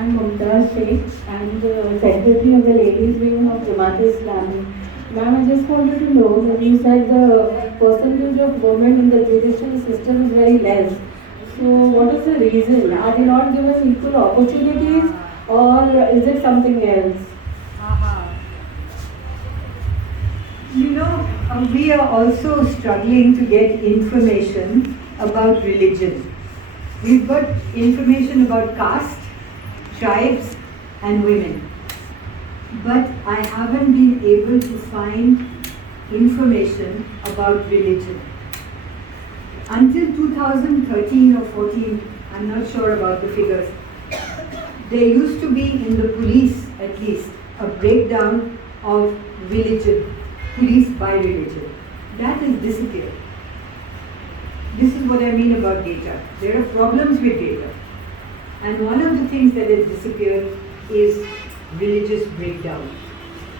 I'm Mumtaz Sheikh. I'm the secretary of the ladies wing of Jamaat Islami. Ma'am, I just wanted to know that you said the percentage of women in the judicial system is very less. So what is the reason? Are they not given equal opportunities or is it something else? We are also struggling to get information about religion. We've got information about caste, tribes, and women. But I haven't been able to find information about religion. Until 2013 or 14, I'm not sure about the figures, there used to be in the police, at least, a breakdown of religion, police by religion. That has disappeared. This is what I mean about data. There are problems with data. And one of the things that has disappeared is religious breakdown,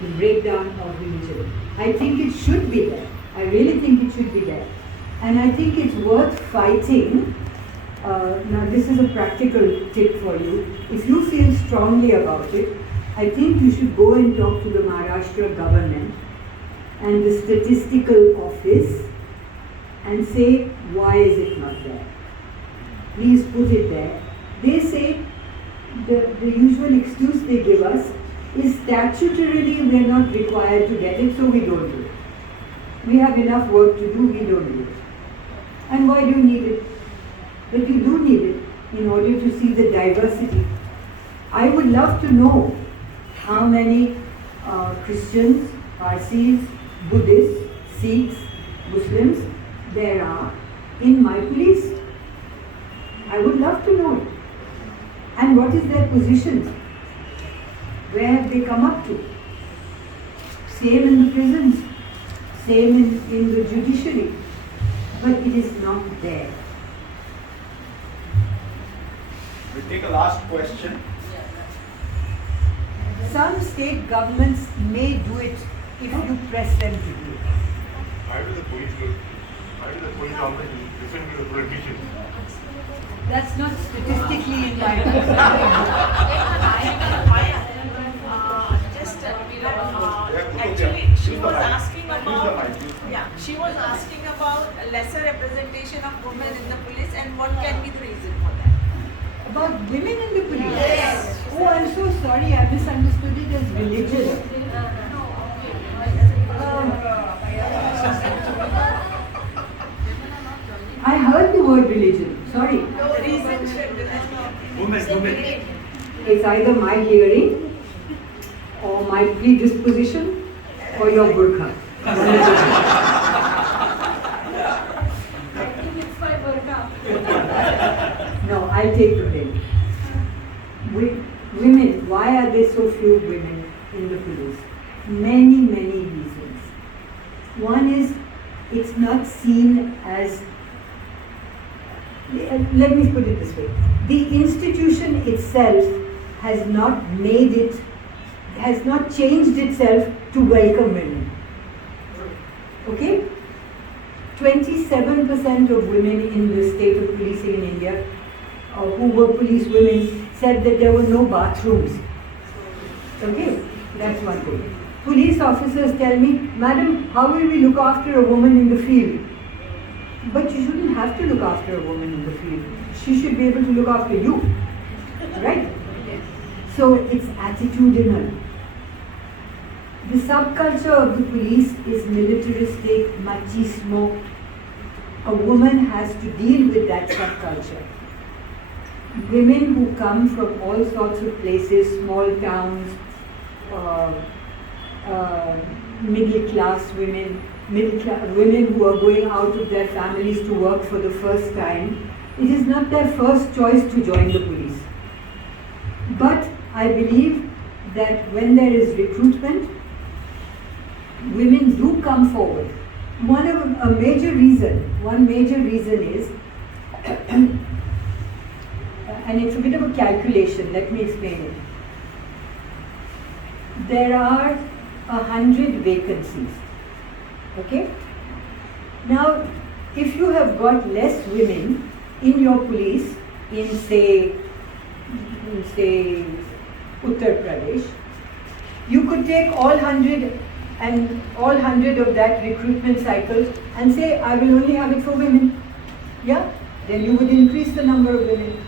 the breakdown of religion. I think it should be there. I really think it should be there. And I think it's worth fighting. Now this is a practical tip for you. If you feel strongly about it, I think you should go and talk to the Maharashtra government and the statistical office and say, why is it not there? Please put it there. They say the usual excuse they give us is statutorily we are not required to get it, so we don't do it. We have enough work to do, we don't do it. And why do you need it? But you do need it in order to see the diversity. I would love to know how many Christians, Parsis, Buddhists, Sikhs, Muslims there are in my police. I would love to know it. And what is their position? Where have they come up to? Same in the prisons, same in the judiciary. But it is not there. We'll take a last question. Some state governments may do it if you press them to do it. Why do the police officers listen to the politicians? That's not statistically in my Actually, she was asking about she was asking about lesser representation of women in the police and what can be the reason for that. About women in the police? Yes. Oh, I'm so sorry, I misunderstood it as religion. I heard the word religion, sorry. The reason Women. It's either my hearing or my predisposition or your burqa. No, I'll take the blame. Women, why are there so few women in the police? Many reasons. One is, it's not seen as, let me put it this way, the institution itself has not changed itself to welcome women. Okay? 27% of women in the state of policing in India who were police women said that there were no bathrooms. Okay? That's one thing. Police officers tell me, madam, how will we look after a woman in the field? But you shouldn't have to look after a woman in the field. She should be able to look after you. Right? So it's attitudinal. The subculture of the police is militaristic, machismo. A woman has to deal with that subculture. Women who come from all sorts of places, small towns, middle class women, women who are going out of their families to work for the first time, it is not their first choice to join the police. But I believe that when there is recruitment, women do come forward. One major reason is, and it's a bit of a calculation, let me explain it. There are 100 vacancies. Okay? Now, if you have got less women in your police, in say say, Uttar Pradesh, you could take all 100 and all 100 of that recruitment cycle and say, I will only have it for women. Yeah? Then you would increase the number of women.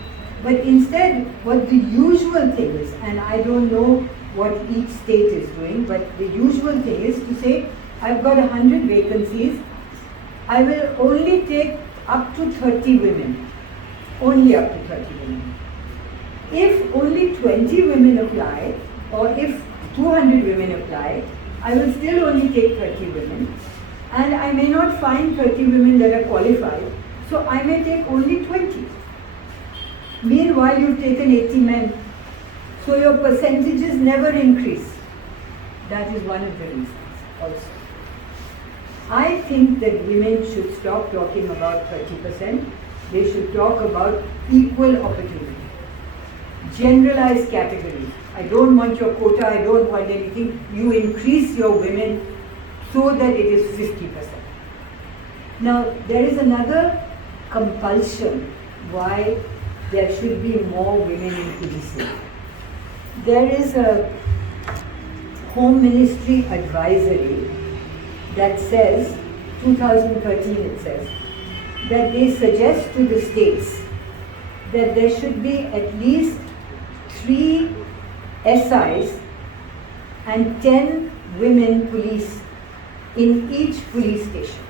But instead, what the usual thing is, and I don't know what each state is doing, but the usual thing is to say, I've got 100 vacancies, I will only take up to 30 women. Only up to 30 women. If only 20 women apply, or if 200 women apply, I will still only take 30 women. And I may not find 30 women that are qualified, so I may take only 20. Meanwhile, you've taken 80 men. So your percentages never increase. That is one of the reasons also. I think that women should stop talking about 30%. They should talk about equal opportunity. Generalized categories. I don't want your quota, I don't want anything. You increase your women so that it is 50%. Now, there is another compulsion why there should be more women in policing. There is a Home Ministry advisory that says, 2013 it says, that they suggest to the states that there should be at least 3 SIs and 10 women police in each police station.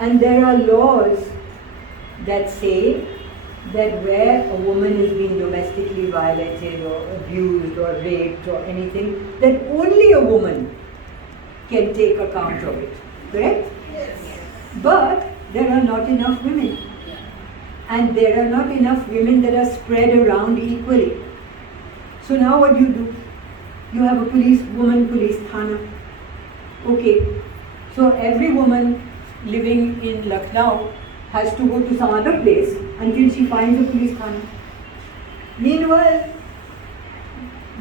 And there are laws that say that where a woman is being domestically violated or abused or raped or anything, that only a woman can take account of it. Correct? Yes. But there are not enough women. And there are not enough women that are spread around equally. So now what do? You have a woman police thana. Okay. So every woman living in Lucknow has to go to some other place until she finds a police thana. Meanwhile,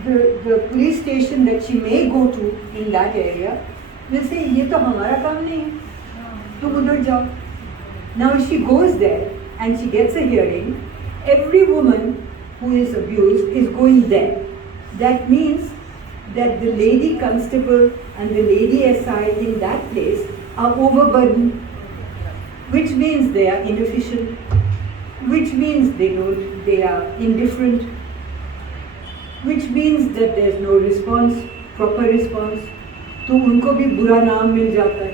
the police station that she may go to in that area will say, ये तो हमारा काम नहीं है, तुम उधर जाओ. Now if she goes there and she gets a hearing, every woman who is abused is going there. That means that the lady constable and the lady SI in that place are overburdened, which means they are inefficient, which means they are indifferent, which means that there is no response, proper response. तो उनको भी बुरा नाम मिल जाता है,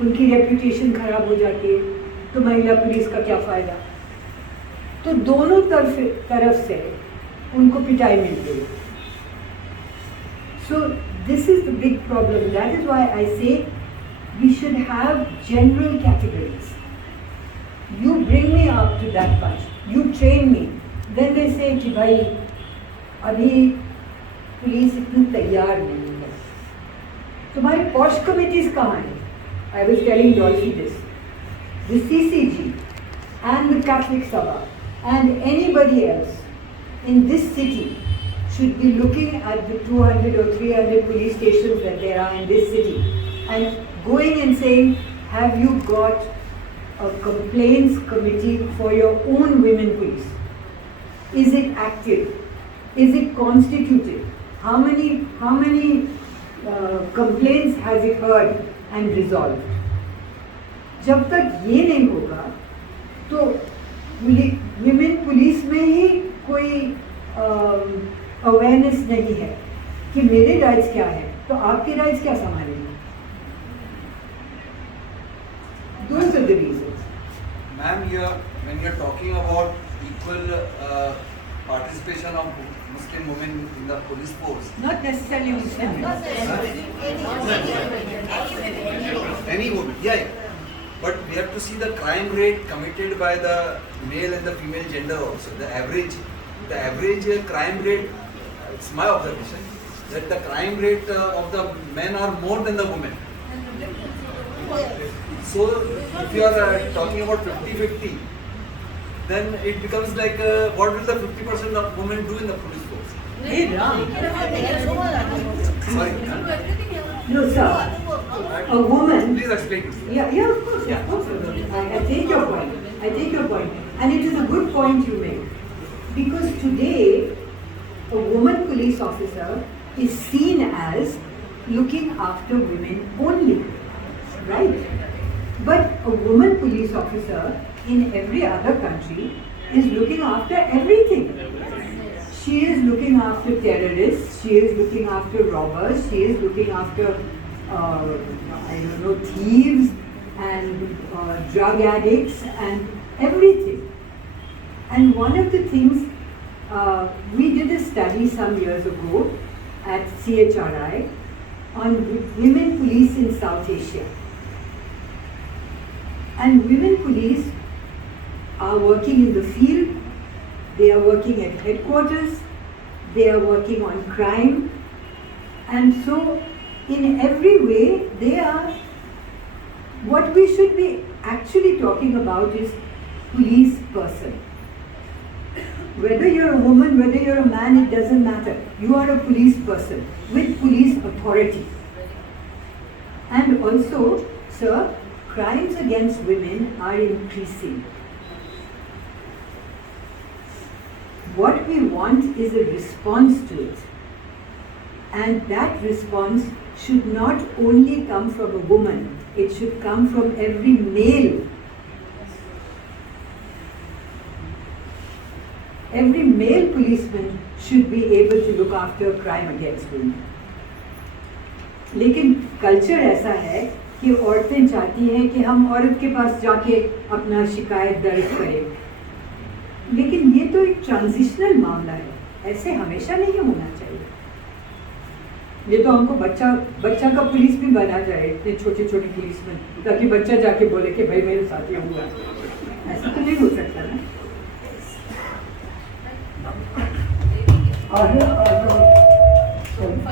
उनकी reputation खराब हो जाती है, तो महिला पुलिस का क्या फ़ायदा. तो दोनों तरफ से उनको पिटाई मिलती है. So this is the big problem. That is why I say we should have general categories. You bring me up to that much, you train me, then they say कि भाई अभी पुलिस इतनी तैयार नहीं है. तुम्हारी पॉश कमिटीज कहाँ हैं? I was telling Dolphy this. The CCG and the Catholic Sabha and anybody else in this city should be looking at the 200 or 300 police stations that there are in this city and going and saying, have you got a complaints committee for your own women police? Is it active? Is it constituted? How many complaints has it heard and resolved? जब तक ये नहीं होगा तो women police में ही कोई awareness नहीं है कि मेरे राइट्स क्या है, तो आपके राइट्स क्या संभालेंगे. Those are the reasons. Ma'am, when you're talking about equal participation of Muslim women in the police force, Not necessarily Muslim. any woman, yeah. But we have to see the crime rate committed by the male and the female gender also. The average crime rate, it's my observation, that the crime rate of the men are more than the women. So if you are talking about 50-50, then it becomes like what will the 50% of women do in the police force? Hey, Ram. Sorry. No, sir. A woman. Please explain to me. Yeah, of course. Yeah. Of course. I take your point. I take your point. And it is a good point you make. Because today, a woman police officer is seen as looking after women only. Right? But a woman police officer in every other country is looking after everything. She is looking after terrorists, she is looking after robbers, she is looking after, thieves and drug addicts and everything. And one of the things, we did a study some years ago at CHRI on women police in South Asia. And women police are working in the field, they are working at headquarters, they are working on crime, and so in every way they are, what we should be actually talking about is police person. Whether you're a woman, whether you're a man, it doesn't matter. You are a police person with police authority. And also, sir, crimes against women are increasing. What we want is a response to it. And that response should not only come from a woman, it should come from every male. Every male policeman should be able to look after crime against women. लेकिन culture ऐसा है कि औरतें चाहती हैं कि हम औरत के पास जाके अपना शिकायत दर्ज करें, लेकिन ये तो एक ट्रांजिशनल मामला है, ऐसे हमेशा नहीं होना चाहिए। ये तो हमको बच्चा का पुलिस भी बना जाए, इतने छोटे छोटे पुलिसमैन, ताकि बच्चा जाके बोले कि भाई मेरे साथ ये हुआ। ऐसा तो नहीं हो सकता ना।